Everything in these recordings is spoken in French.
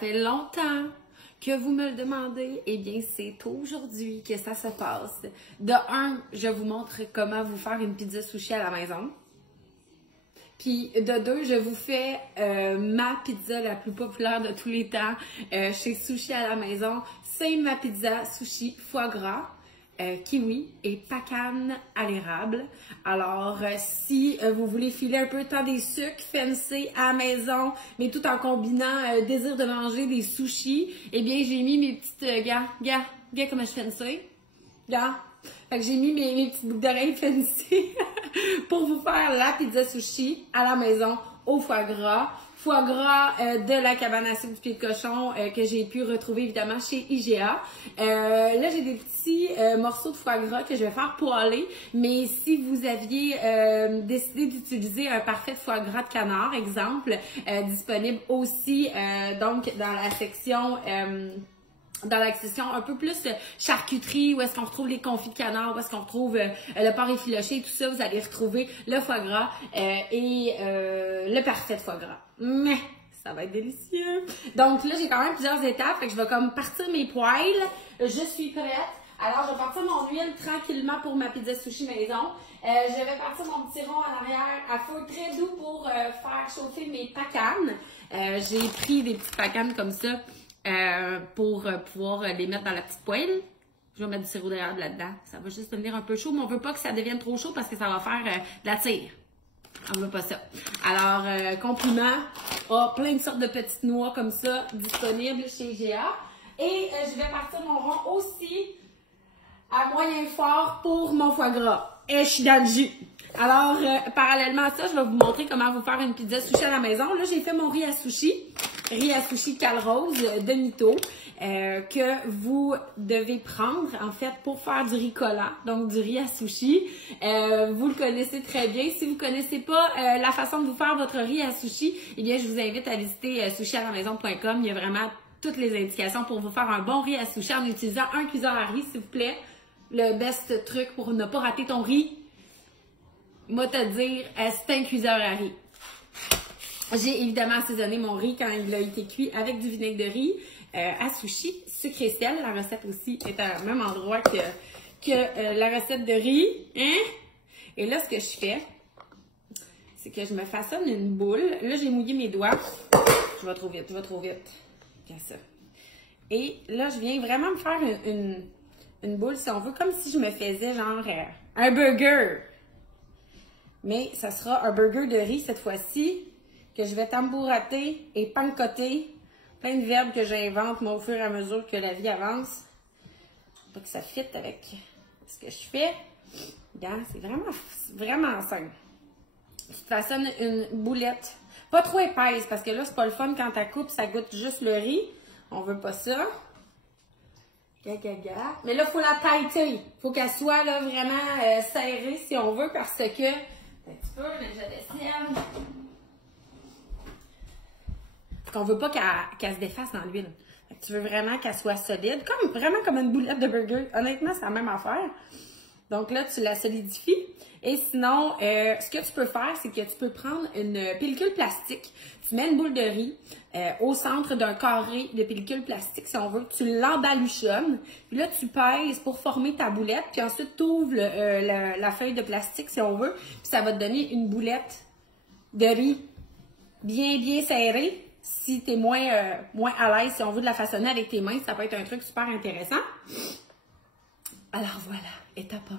fait longtemps que vous me le demandez, eh bien, c'est aujourd'hui que ça se passe. De un, je vous montre comment vous faire une pizza sushi à la maison. Puis de deux, je vous fais ma pizza la plus populaire de tous les temps chez Sushi à la maison. C'est ma pizza sushi foie gras, kiwi et pacane à l'érable. Alors, si vous voulez filer un peu tant des sucres fancy à la maison, mais tout en combinant désir de manger des sushis, eh bien, j'ai mis mes petites... Regarde comment je fancy. Regarde. Fait que j'ai mis mes petites boucles d'oreilles fancy pour vous faire la pizza sushi à la maison au foie gras. Foie gras de la cabane à sucre du pied de cochon que j'ai pu retrouver évidemment chez IGA. Là, j'ai des petits morceaux de foie gras que je vais faire poêler, mais si vous aviez décidé d'utiliser un parfait foie gras de canard, exemple, disponible aussi donc dans la section... dans la section un peu plus charcuterie, où est-ce qu'on retrouve les confits de canard, où est-ce qu'on retrouve le porc effiloché, tout ça, vous allez retrouver le foie gras et le parfait de foie gras. Mais ça va être délicieux! Donc là, j'ai quand même plusieurs étapes, fait que je vais comme partir mes poêles. Je suis prête. Alors, je vais partir mon huile tranquillement pour ma pizza sushi maison. Je vais partir mon petit rond en arrière à feu très doux pour faire chauffer mes pacanes. J'ai pris des petites pacanes comme ça. Pour pouvoir les mettre dans la petite poêle. Je vais mettre du sirop d'érable là-dedans. Ça va juste devenir un peu chaud, mais on veut pas que ça devienne trop chaud parce que ça va faire de la tire. On veut pas ça. Alors, compliment. Plein de sortes de petites noix comme ça disponibles chez GA. Et je vais partir mon rond aussi à moyen fort pour mon foie gras. Et je suis dans le jus. Alors, parallèlement à ça, je vais vous montrer comment vous faire une pizza sushi à la maison. Là, j'ai fait mon riz à sushi Calrose de Mito, que vous devez prendre, en fait, pour faire du ricola, donc du riz à sushi. Vous le connaissez très bien. Si vous ne connaissez pas la façon de vous faire votre riz à sushi, eh bien, je vous invite à visiter sushialamaison.com. Il y a vraiment toutes les indications pour vous faire un bon riz à sushi en utilisant un cuiseur à riz, s'il vous plaît. Le best truc pour ne pas rater ton riz, moi te dire, c'est un cuiseur à riz. J'ai évidemment assaisonné mon riz quand il a été cuit avec du vinaigre de riz à sushi, sucre et sel. La recette aussi est au même endroit que la recette de riz. Hein? Et là, ce que je fais, c'est que je me façonne une boule. Là, j'ai mouillé mes doigts. Je vais trop vite. Comme ça. Et là, je viens vraiment me faire une boule, si on veut, comme si je me faisais genre un burger. Mais ça sera un burger de riz cette fois-ci, que je vais tambourater et pancoter. Plein de verbes que j'invente, moi, au fur et à mesure que la vie avance. Pour que ça fitte avec ce que je fais. Regarde, c'est vraiment simple. Tu te façonnes une boulette. Pas trop épaisse, parce que là, c'est pas le fun quand tu coupes, ça goûte juste le riz. On veut pas ça. Mais là, il faut la tailler. Il faut qu'elle soit là, vraiment serrée, si on veut, parce que... Un petit peu, mais je descends. Qu'on veut pas qu'elle se défasse dans l'huile. Tu veux vraiment qu'elle soit solide, vraiment comme une boulette de burger. Honnêtement, c'est la même affaire. Donc là, tu la solidifies. Et sinon, ce que tu peux faire, c'est que tu peux prendre une pellicule plastique. Tu mets une boule de riz au centre d'un carré de pellicule plastique, si on veut. Tu l'embaluchonnes. Puis là, tu pèses pour former ta boulette. Puis ensuite, tu ouvres la feuille de plastique, si on veut. Puis ça va te donner une boulette de riz bien serrée. Si tu es moins à l'aise, si on veut de la façonner avec tes mains, ça peut être un truc super intéressant. Alors voilà, étape 1.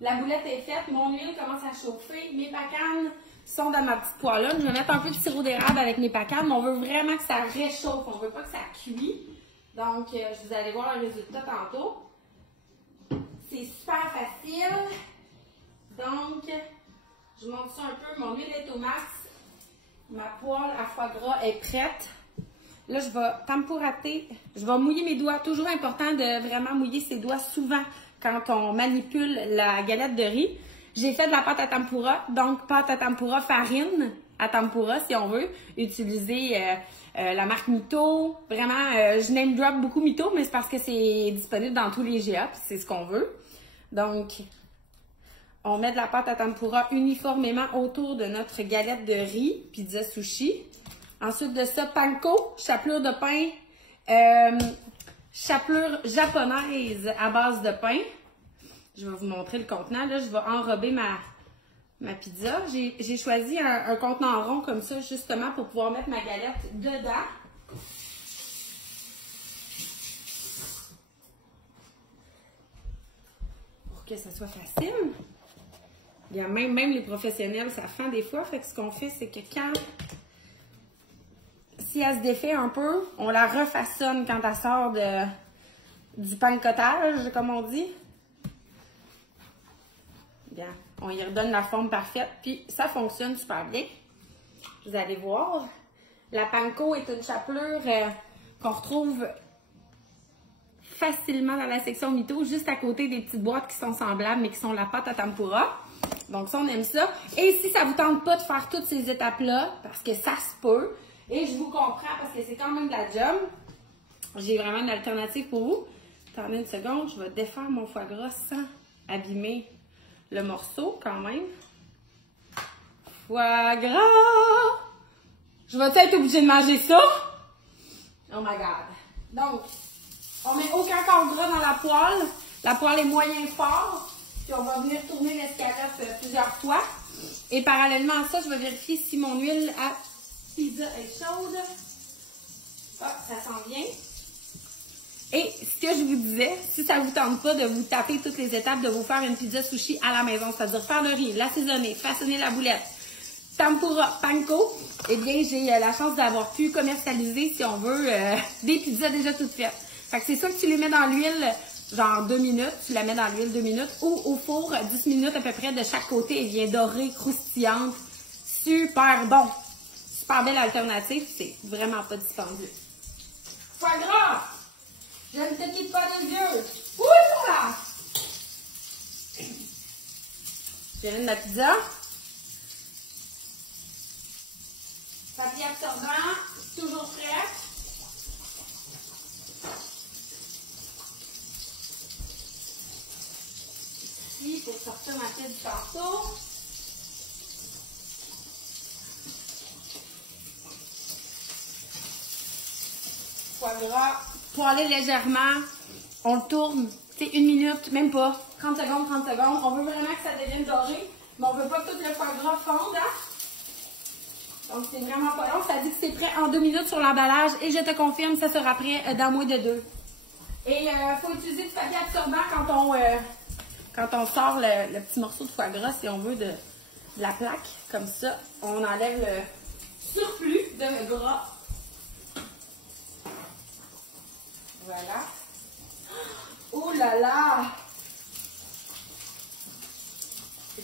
La boulette est faite, mon huile commence à chauffer, mes pacanes sont dans ma petite poêle. Je vais mettre un peu de sirop d'érable avec mes pacanes, mais on veut vraiment que ça réchauffe, on veut pas que ça cuit. Donc, vous allez voir le résultat tantôt. C'est super facile. Donc, je monte ça un peu, mon huile est au max. Ma poêle à foie gras est prête. Là, je vais temporater, je vais mouiller mes doigts. Toujours important de vraiment mouiller ses doigts souvent quand on manipule la galette de riz. J'ai fait de la pâte à tempura, donc pâte à tempura, farine à tempura si on veut. Utiliser la marque Mito. Vraiment, je name drop beaucoup Mito, mais c'est parce que c'est disponible dans tous les GA, puis c'est ce qu'on veut. Donc, on met de la pâte à tempura uniformément autour de notre galette de riz, pizza sushi. Ensuite de ça, panko, chapelure de pain, chapelure japonaise à base de pain. Je vais vous montrer le contenant. Là, je vais enrober ma pizza. J'ai choisi un contenant rond comme ça, justement, pour pouvoir mettre ma galette dedans. Pour que ça soit facile. Il y a même les professionnels, ça fend des fois. Fait que ce qu'on fait, c'est que si elle se défait un peu, on la refaçonne quand elle sort du pancotage, comme on dit. Bien, on y redonne la forme parfaite, puis ça fonctionne super bien. Vous allez voir. La panko est une chapelure qu'on retrouve facilement dans la section Mito, juste à côté des petites boîtes qui sont semblables, mais qui sont la pâte à tempura. Donc ça, on aime ça. Et si ça vous tente pas de faire toutes ces étapes-là, parce que ça se peut, et je vous comprends parce que c'est quand même de la job, j'ai vraiment une alternative pour vous. Attendez une seconde, je vais défaire mon foie gras sans abîmer le morceau quand même. Foie gras! Je vais être obligée de manger ça? Oh my god. Donc, on met aucun corps gras dans la poêle. La poêle est moyen fort. Puis on va venir tourner l'escalope plusieurs fois. Et parallèlement à ça, je vais vérifier si mon huile à pizza est chaude. Ah, ça sent bien. Et ce que je vous disais, si ça ne vous tente pas de vous taper toutes les étapes, de vous faire une pizza sushi à la maison, c'est-à-dire faire le riz, l'assaisonner, façonner la boulette, tempura, panko, eh bien, j'ai la chance d'avoir pu commercialiser, si on veut, des pizzas déjà toutes faites. Fait que c'est ça que tu les mets dans l'huile, genre 2 minutes, tu la mets dans l'huile 2 minutes, ou au four, 10 minutes à peu près de chaque côté, elle vient dorée, croustillante, super bon. Super belle alternative, c'est vraiment pas dispendieux. Foie gras! Je ne te quitte pas les yeux. Ouh là! J'ai une de la pizza. Papier absorbant, toujours frais. Ici, il faut sortir ma pièce du carton. Foie gras. Poêler légèrement, on le tourne, c'est 1 minute, même pas, 30 secondes, 30 secondes. On veut vraiment que ça devienne doré, mais on veut pas que tout le foie gras fonde. Hein? Donc c'est vraiment pas long, ça dit que c'est prêt en 2 minutes sur l'emballage et je te confirme, ça sera prêt dans moins de 2. Et il faut utiliser du papier absorbant quand on sort le petit morceau de foie gras, si on veut, de la plaque. Comme ça, on enlève le surplus de gras. Voilà. Oh là là!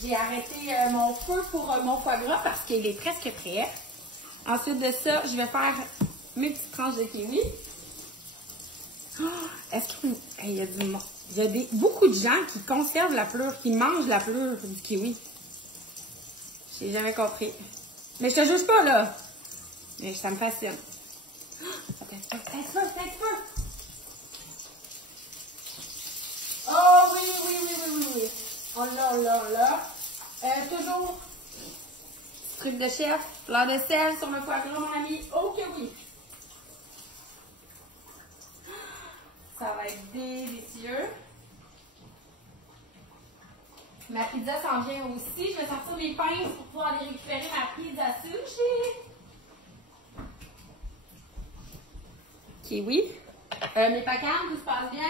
J'ai arrêté mon feu pour mon foie gras parce qu'il est presque prêt. Ensuite de ça, je vais faire mes petites tranches de kiwi. Oh, est-ce qu'il y a beaucoup de gens qui conservent la pelure, qui mangent la pelure du kiwi. J'ai jamais compris. Mais je te juge pas, là. Mais ça me fascine. Oh, peut-être pas. Oh oui. On l'a. Toujours, truc de chef, fleur de sel sur le foie gras, mon ami. Oh que oui. Ça va être délicieux. Ma pizza s'en vient aussi. Je vais sortir mes pinces pour pouvoir aller récupérer ma pizza sushi. Kiwi. Mes pacanes, tout se passe bien.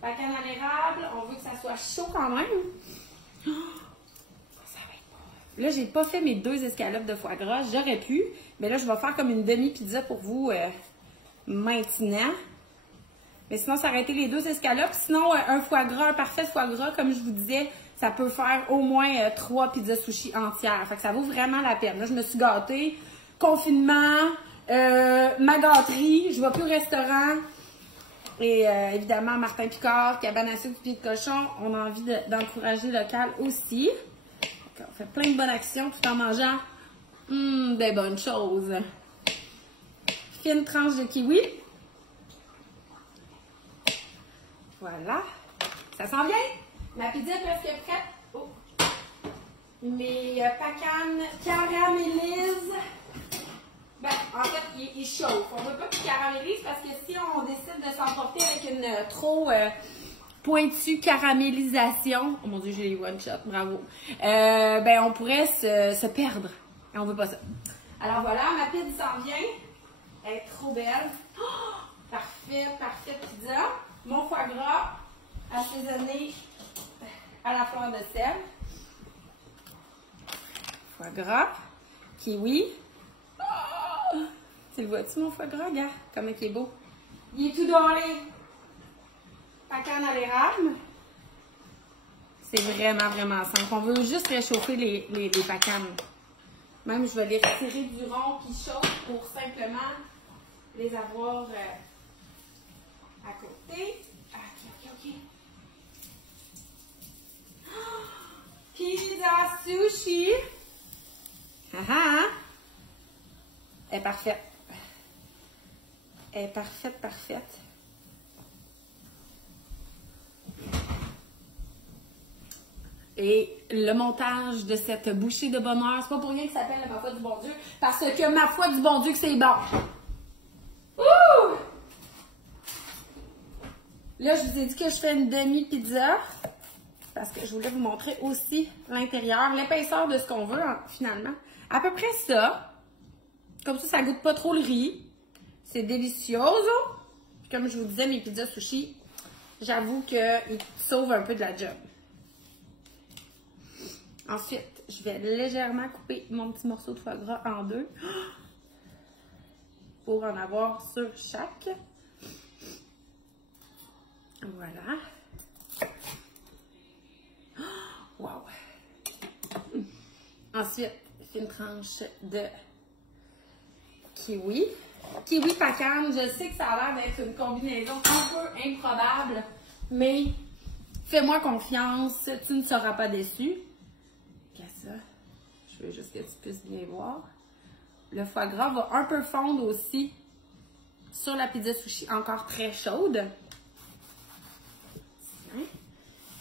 Pacane à l'érable, on veut que ça soit chaud quand même. Oh, ça va être bon. Là, j'ai pas fait mes 2 escalopes de foie gras. J'aurais pu, mais là, je vais faire comme une demi-pizza pour vous maintenant. Mais sinon, ça aurait été les 2 escalopes. Sinon, un foie gras, un parfait foie gras, comme je vous disais, ça peut faire au moins 3 pizzas sushi entières. Fait que ça vaut vraiment la peine. Là, je me suis gâtée. Confinement, ma gâterie, je vais plus au restaurant. Et évidemment, Martin Picard, cabane à sucre, pied de cochon, on a envie d'encourager le local aussi. Donc, on fait plein de bonnes actions tout en mangeant des bonnes choses. Fine tranche de kiwi. Voilà. Ça sent bien? Ma pizza est presque prête. Oh. Mes pacanes caramélisent. Ben, en fait, il chauffe. On ne veut pas qu'il caramélise parce que si on décide de s'emporter avec une trop pointue caramélisation, oh mon Dieu, j'ai les one shot, bravo, ben on pourrait se perdre. Et on veut pas ça. Alors voilà, ma pizza s'en vient. Elle est trop belle. Oh, parfaite pizza. Mon foie gras assaisonné à la fleur de sel. Foie gras, kiwi. Oh, tu le vois-tu, mon foie gras, regarde, comment il est beau. Il est tout doré. Pacane à l'érable. C'est vraiment simple. On veut juste réchauffer les pacanes. Même, je vais les retirer du rond qui chauffe pour simplement les avoir à côté. Ok. Oh, pizza sushi. Elle est parfaite. Elle est parfaite. Et le montage de cette bouchée de bonheur, c'est pas pour rien que ça s'appelle ma foi du bon Dieu, parce que ma foi du bon Dieu que c'est bon. Ouh! Là, je vous ai dit que je fais une demi-pizza, parce que je voulais vous montrer aussi l'intérieur, l'épaisseur de ce qu'on veut, finalement. À peu près ça. Comme ça goûte pas trop le riz. C'est délicieux. Comme je vous disais, mes pizzas sushi, j'avoue qu'ils sauvent un peu de la job. Ensuite, je vais légèrement couper mon petit morceau de foie gras en deux pour en avoir sur chaque. Voilà. Wow! Ensuite, une tranche de kiwi. Kiwi pacane, je sais que ça a l'air d'être une combinaison un peu improbable, mais fais-moi confiance, tu ne seras pas déçu. Ça, je veux juste que tu puisses bien voir. Le foie gras va un peu fondre aussi sur la pizza sushi encore très chaude.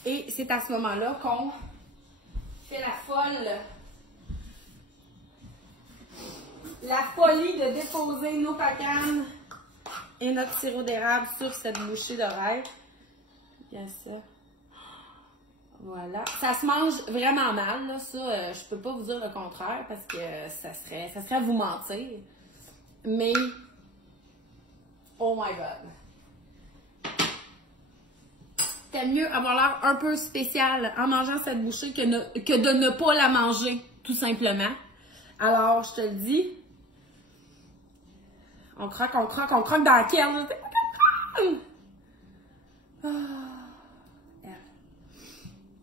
Et c'est à ce moment-là qu'on fait la folie de déposer nos pacanes et notre sirop d'érable sur cette bouchée de rêve. Il y a ça. Voilà. Ça se mange vraiment mal, là. Ça, je peux pas vous dire le contraire parce que ça serait vous mentir. Mais, oh my god. T'aimes mieux avoir l'air un peu spécial en mangeant cette bouchée que de ne pas la manger, tout simplement. Alors, je te le dis, on croque dans laquelle?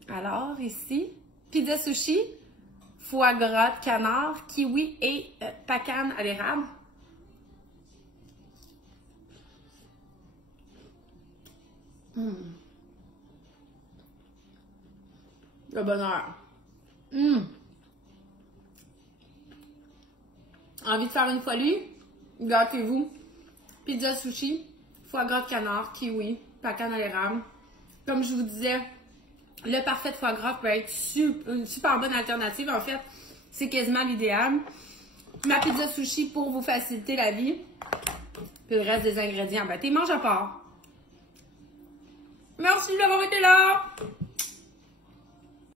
Alors, ici, pizza sushi, foie gras de canard, kiwi et pacane à l'érable. Le bonheur. Envie de faire une folie? Gâtez-vous. Pizza sushi, foie gras de canard, kiwi, pacane à l'érable. Comme je vous disais, le parfait foie gras peut être une super bonne alternative. En fait, c'est quasiment l'idéal. Ma pizza sushi pour vous faciliter la vie. Puis le reste des ingrédients, ben t'es manges à part. Merci d'avoir été là!